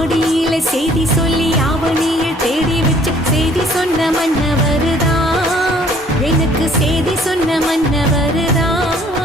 ஆடியில செய்தி சொல்லி ஆவணியில் தேடி வச்சு செய்தி சொன்ன மன்னவருதான் எனக்கு செய்தி சொன்ன மன்னவருதான்